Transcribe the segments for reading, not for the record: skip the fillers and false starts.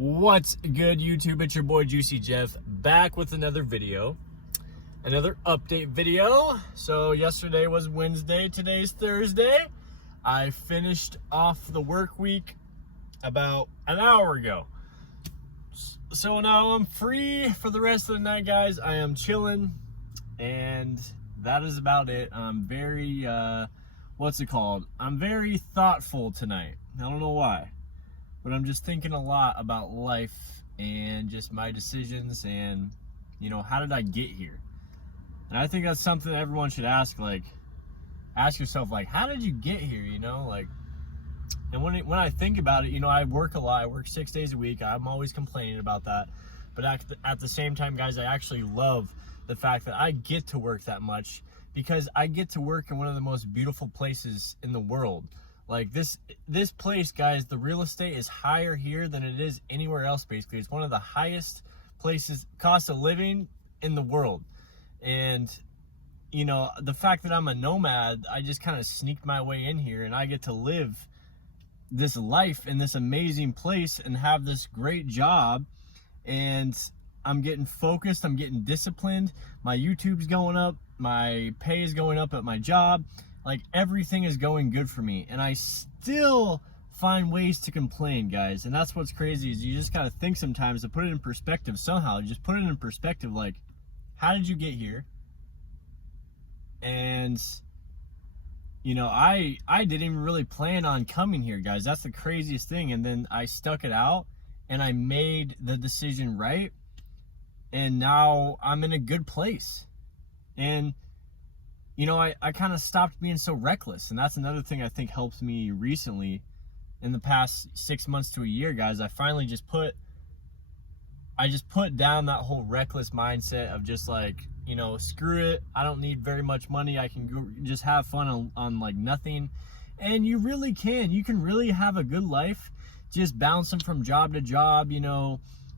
What's good, YouTube? It's your boy Juicy Jeff back with another video, another update video. So yesterday was Wednesday, today's Thursday. I finished off the work week about an hour ago. So now I'm free for the rest of the night, guys. I am chilling, and that is about it. I'm very, I'm very thoughtful tonight. I don't know why, but I'm just thinking a lot about life and just my decisions and, how did I get here? And I think that's something everyone should ask yourself, how did you get here, And when I think about it, I work a lot. I work 6 days a week. I'm always complaining about that. But at the same time, guys, I actually love the fact that I get to work that much, because I get to work in one of the most beautiful places in the world. Like this place, guys, the real estate is higher here than it is anywhere else, basically. It's one of the highest places, cost of living in the world. And, the fact that I'm a nomad, I just kind of sneaked my way in here, and I get to live this life in this amazing place and have this great job. And I'm getting focused, I'm getting disciplined. My YouTube's going up, my pay is going up at my job. Like, everything is going good for me, and I still find ways to complain, guys. And that's what's crazy, is you just gotta think sometimes to put it in perspective somehow. Just put it in perspective, like, how did you get here? And I didn't even really plan on coming here, guys. That's the craziest thing. And then I stuck it out, and I made the decision right, and now I'm in a good place. And I kind of stopped being so reckless. And that's another thing I think helps me recently in the past 6 months to a year, guys. I finally just put down that whole reckless mindset of just screw it. I don't need very much money. I can go just have fun on like nothing. And you really can. You can really have a good life just bouncing from job to job,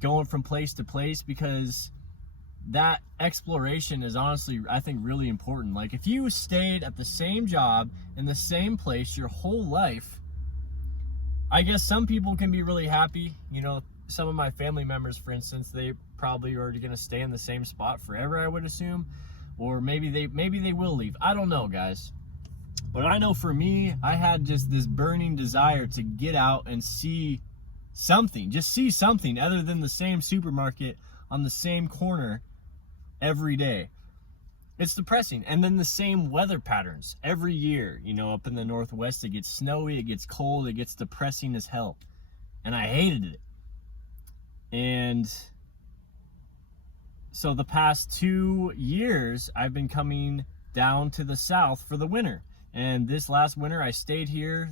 going from place to place, because that exploration is honestly, I think, really important. Like, if you stayed at the same job in the same place your whole life, I guess some people can be really happy. Some of my family members, for instance, they probably are going to stay in the same spot forever, I would assume. Or maybe they will leave. I don't know, guys. But I know for me, I had just this burning desire to get out and see something. Just see something other than the same supermarket on the same corner every day. It's depressing. And then the same weather patterns every year. Up in the Northwest, it gets snowy, it gets cold, it gets depressing as hell. And I hated it. And so the past 2 years, I've been coming down to the south for the winter. And this last winter, I stayed here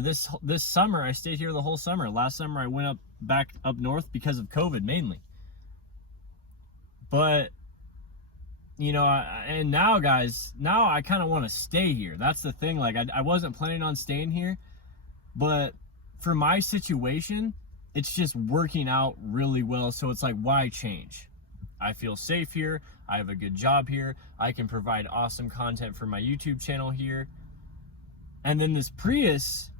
this summer, I stayed here the whole summer. Last summer, I went back up north because of COVID mainly. But, and now, guys, I kind of want to stay here. That's the thing. Like, I wasn't planning on staying here, but for my situation, it's just working out really well. So it's like, why change? I feel safe here. I have a good job here. I can provide awesome content for my YouTube channel here. And then this Prius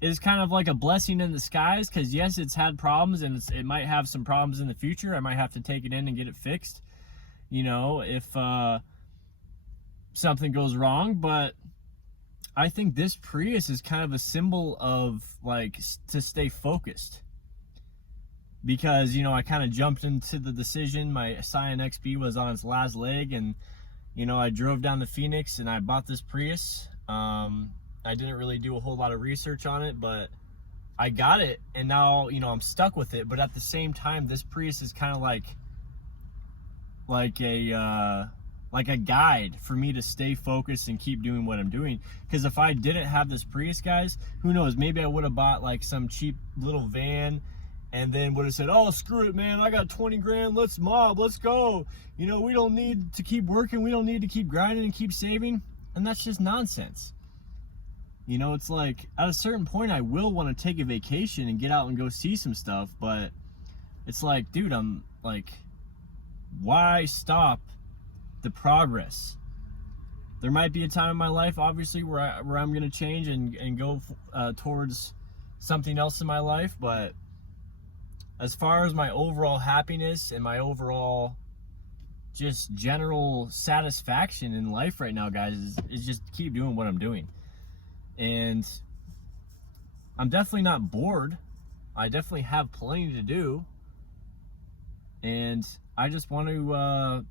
is kind of like a blessing in disguise, because yes, it's had problems, and it might have some problems in the future. I might have to take it in and get it fixed, if something goes wrong. But I think this Prius is kind of a symbol of to stay focused, because I kind of jumped into the decision. My Scion XB was on its last leg, and I drove down to Phoenix and I bought this Prius. I didn't really do a whole lot of research on it, but I got it, and now I'm stuck with it. But at the same time, this Prius is kind of like a guide for me to stay focused and keep doing what I'm doing. Because if I didn't have this Prius, guys, who knows, maybe I would have bought some cheap little van, and then would have said, oh, screw it, man, I got 20 grand, let's mob, let's go. We don't need to keep working, we don't need to keep grinding and keep saving. And that's just nonsense. It's like, at a certain point, I will want to take a vacation and get out and go see some stuff, but it's like, dude, I'm like, why stop the progress? There might be a time in my life, obviously, where I'm going to change and go towards something else in my life. But as far as my overall happiness and my overall just general satisfaction in life right now, guys, is just keep doing what I'm doing. And I'm definitely not bored. I definitely have plenty to do. And I just want to,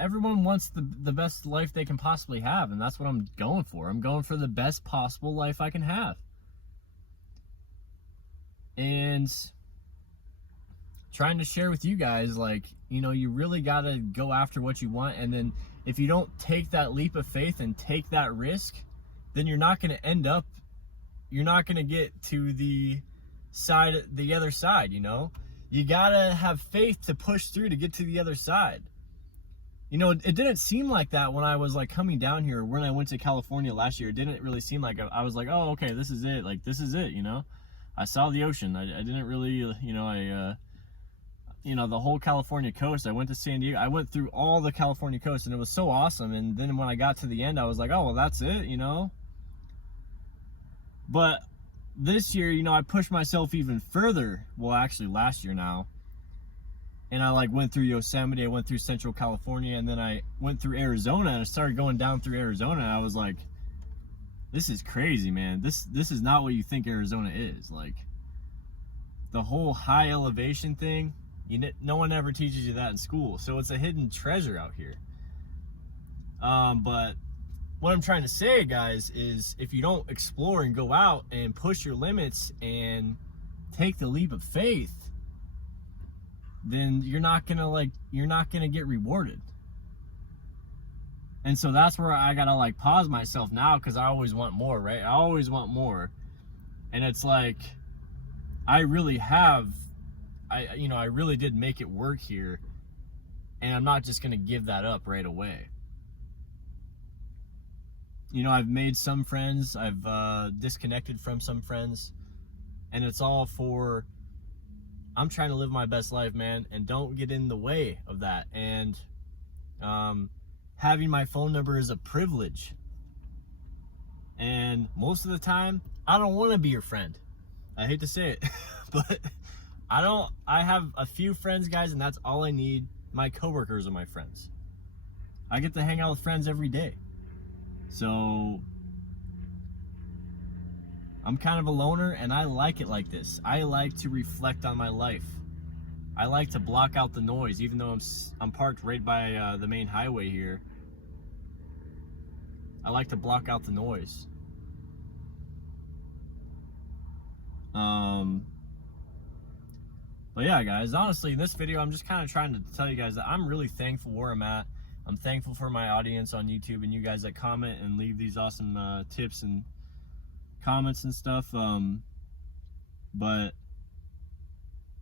everyone wants the best life they can possibly have. And that's what I'm going for. I'm going for the best possible life I can have. And trying to share with you guys, like, you really got to go after what you want. And then if you don't take that leap of faith and take that risk, then you're not going to get to the other side, You got to have faith to push through to get to the other side. It didn't seem like that when I was like coming down here, when I went to California last year. It didn't really seem like I was like, oh, okay, this is it. Like, this is it, I saw the ocean. I didn't really, the whole California coast. I went to San Diego. I went through all the California coast, and it was so awesome. And then when I got to the end, I was like, oh, well, that's it, But this year, I pushed myself even further. Well, actually last year now. And I like went through Yosemite, I went through Central California, and then I went through Arizona, and I started going down through Arizona, and I was like, this is crazy, man. This is not what you think Arizona is. Like, the whole high elevation thing, no one ever teaches you that in school. So it's a hidden treasure out here. But what I'm trying to say, guys, is if you don't explore and go out and push your limits and take the leap of faith, then you're not gonna get rewarded. And so that's where I gotta like pause myself now, because I always want more, right? I always want more. And it's like, I really did make it work here, and I'm not just gonna give that up right away. I've made some friends, I've disconnected from some friends, and it's all for, I'm trying to live my best life, man, and don't get in the way of that. And having my phone number is a privilege. And most of the time, I don't want to be your friend. I hate to say it, but I have a few friends, guys, and that's all I need. My coworkers are my friends. I get to hang out with friends every day. So I'm kind of a loner, and I like it like this. I like to reflect on my life. I like to block out the noise, even though I'm parked right by the main highway here. I like to block out the noise. But yeah, guys, honestly, in this video, I'm just kind of trying to tell you guys that I'm really thankful where I'm at. I'm thankful for my audience on YouTube and you guys that comment and leave these awesome tips and comments and stuff. But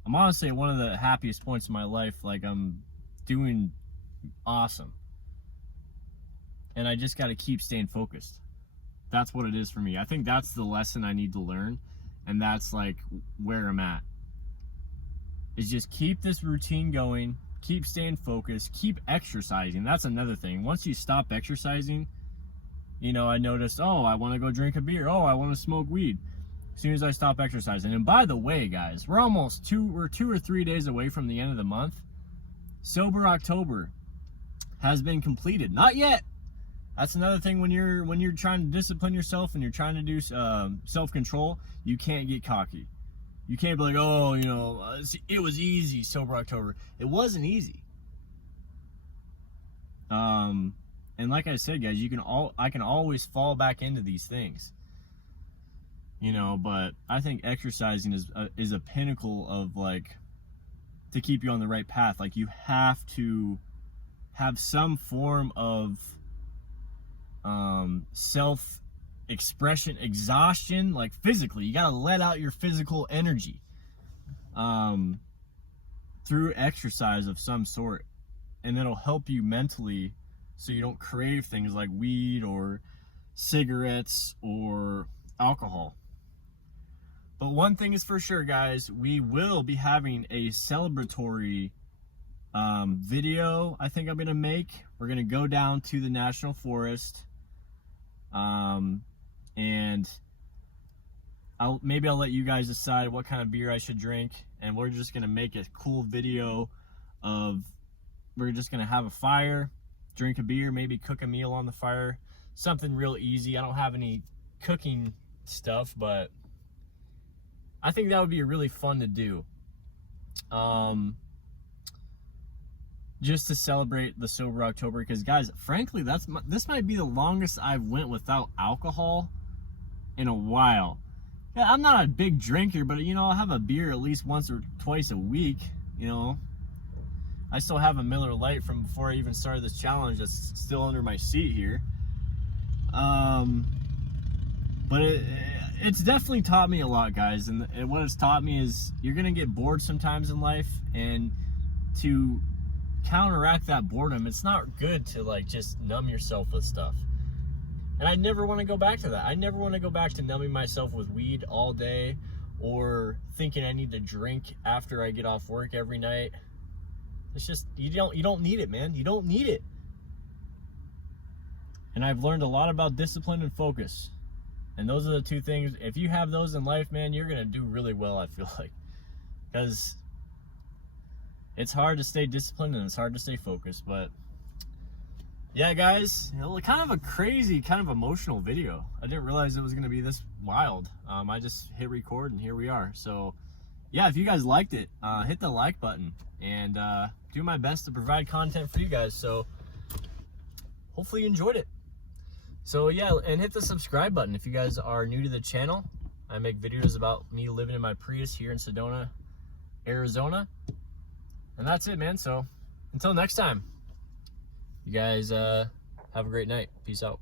I'm honestly at one of the happiest points in my life. Like, I'm doing awesome. And I just got to keep staying focused. That's what it is for me. I think that's the lesson I need to learn. And that's like where I'm at. Is just keep this routine going. Keep staying focused. Keep exercising. That's another thing. Once you stop exercising, I noticed, oh, I want to go drink a beer. Oh, I want to smoke weed. As soon as I stop exercising. And by the way, guys, we're 2 or 3 days away from the end of the month. Sober October has been completed. Not yet. That's another thing when you're trying to discipline yourself and you're trying to do self-control, you can't get cocky. You can't be like, oh, it was easy, Sober October. It wasn't easy. And like I said, guys, I can always fall back into these things. But I think exercising is a pinnacle of like, to keep you on the right path. Like, you have to have some form of self-expression, exhaustion, like physically. You gotta let out your physical energy through exercise of some sort, and it'll help you mentally so you don't crave things like weed or cigarettes or alcohol. But one thing is for sure, guys, we will be having a celebratory video I think I'm gonna make. We're gonna go down to the National Forest, and maybe I'll let you guys decide what kind of beer I should drink, and we're just gonna make a cool video of, we're just gonna have a fire, drink a beer, maybe cook a meal on the fire, something real easy. I don't have any cooking stuff, but I think that would be really fun to do. Just to celebrate the sober October, because guys, frankly, this might be the longest I've went without alcohol in a while. Yeah, I'm not a big drinker, but you know, I'll have a beer at least once or twice a week. You know, I still have a Miller Lite from before I even started this challenge that's still under my seat here. But it's definitely taught me a lot, guys, and what it's taught me is you're gonna get bored sometimes in life, and to counteract that boredom, it's not good to like just numb yourself with stuff. And I never want to go back to that. I never want to go back to numbing myself with weed all day, or thinking I need to drink after I get off work every night. It's just, you don't need it, man. You don't need it. And I've learned a lot about discipline and focus. And those are the two things. If you have those in life, man, you're going to do really well, I feel like. Because it's hard to stay disciplined and it's hard to stay focused. But yeah, guys, kind of a crazy, kind of emotional video. I didn't realize it was going to be this wild. I just hit record and here we are. So yeah, if you guys liked it, hit the like button, and do my best to provide content for you guys. So hopefully you enjoyed it. So yeah, and hit the subscribe button if you guys are new to the channel. I make videos about me living in my Prius here in Sedona, Arizona. And that's it, man. So until next time, you guys have a great night. Peace out.